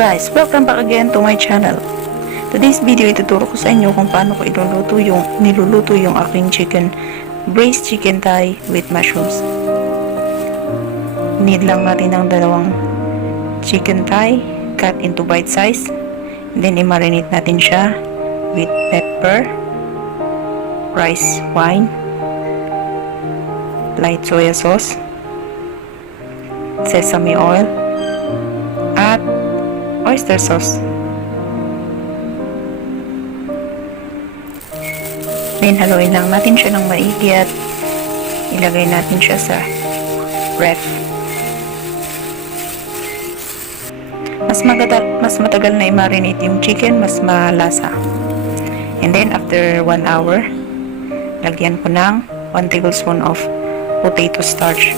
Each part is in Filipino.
guys, welcome back again to my channel. Today's video, ituturo ko sa inyo kung paano ko niluluto yung aking braised chicken thigh with mushrooms. Need lang natin ng dalawang chicken thigh cut into bite size. Then i-marinate natin siya with pepper, rice wine, light soya sauce, sesame oil, at oyster sauce. Then haluin lang natin siya ng maigi at ilagay natin siya sa ref. Mas matagal na i-marinate yung chicken, mas malasa. And then after 1 hour, lagyan ko ng 1 tablespoon of potato starch.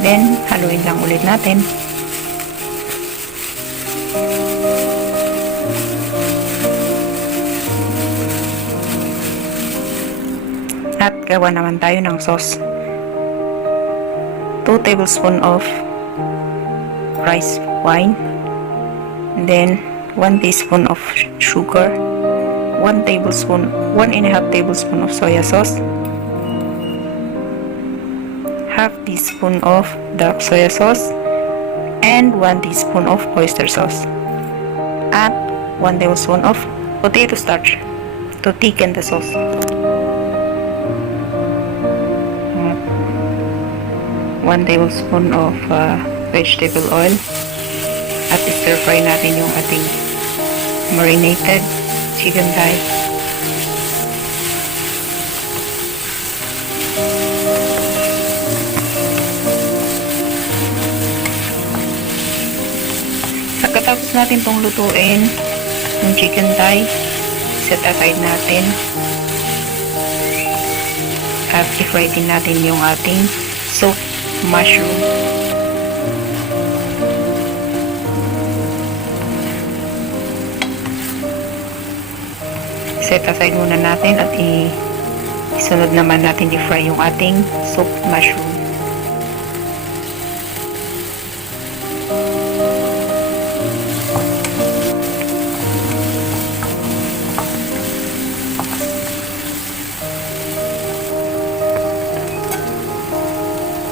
Then haluin lang ulit natin. At gawa naman tayo ng sauce. 2 tablespoon of rice wine, and then 1 teaspoon of sugar, 1 and a half tablespoon of soya sauce, half teaspoon of dark soya sauce, and 1 teaspoon of oyster sauce, at 1 tablespoon of potato starch to thicken the sauce. 1 tablespoon of vegetable oil, at stir fry natin yung ating marinated chicken thigh. Pagkatapos natin itong lutuin yung chicken thigh, set aside natin at i-fry din natin yung ating soaked mushroom. Set aside muna natin at isunod naman natin i-fry yung ating soaked mushroom.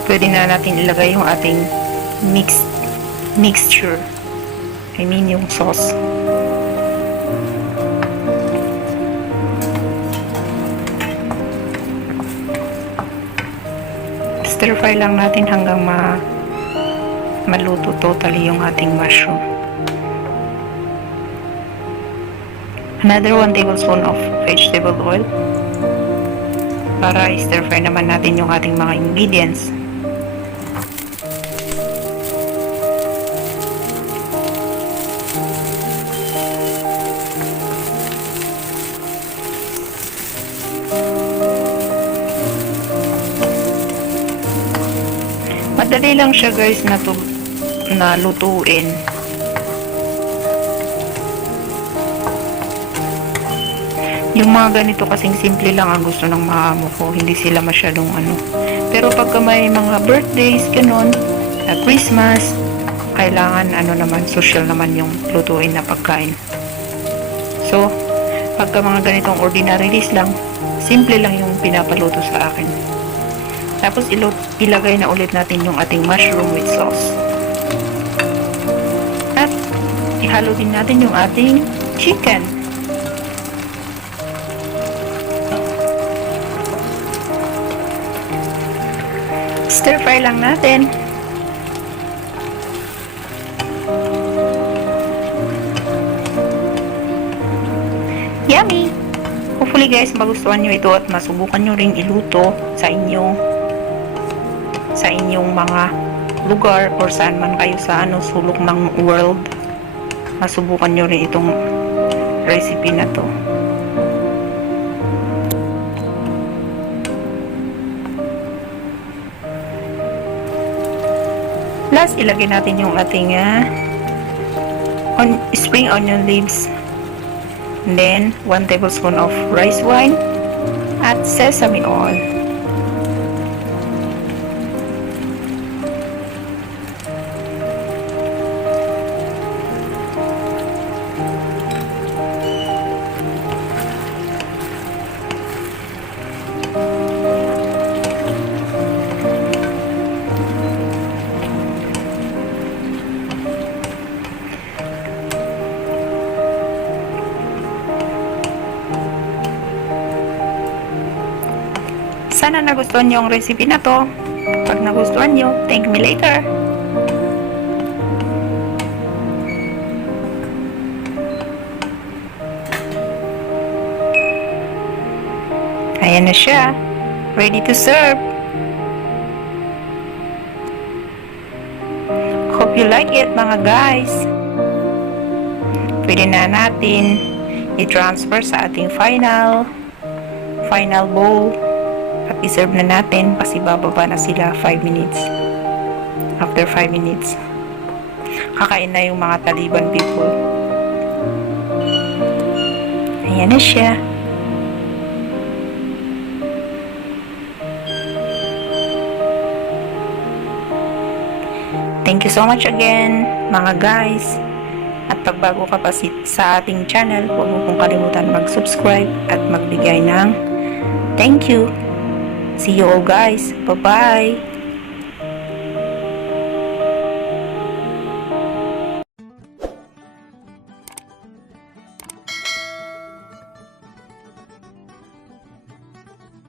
Pwede na natin ilagay yung ating mixture. I mean yung sauce. Stir fry lang natin hanggang maluto totally yung ating mushroom. Another 1 tablespoon of vegetable oil para stir fry naman natin yung ating mga ingredients. Madali lang siya guys na lutuin. Yung mga ganito kasing simple lang ang gusto ng mga amo ko, hindi sila masyadong Pero pagka may mga birthdays, ganun, Christmas, kailangan naman, social naman yung lutuin na pagkain. So, pagka mga ganitong ordinary dish lang, simple lang yung pinapaluto sa akin. Tapos ilagay na ulit natin yung ating mushroom with sauce. At ihalo din natin yung ating chicken. Stir fry lang natin. Yummy! Hopefully guys, magustuhan nyo ito at masubukan nyo rin iluto sa inyong mga lugar or saan man kayo sa sulok ng world. Masubukan nyo rin itong recipe na to. Last, ilagay natin yung ating spring onion leaves, and then 1 tablespoon of rice wine at sesame oil. Sana nagustuhan nyo ang recipe na to. Pag nagustuhan nyo, thank me later. Ayan na siya. Ready to serve. Hope you like it mga guys. Pwede na natin i-transfer sa ating final bowl at i-serve na natin kasi bababa na sila 5 minutes. After 5 minutes, kakain na yung mga Taliban people. Ayan na siya. Thank you so much again, mga guys. At pag bago ka pa sa ating channel, huwag mo pong kalimutan mag-subscribe at magbigay ng thank you. See you all guys. Bye-bye.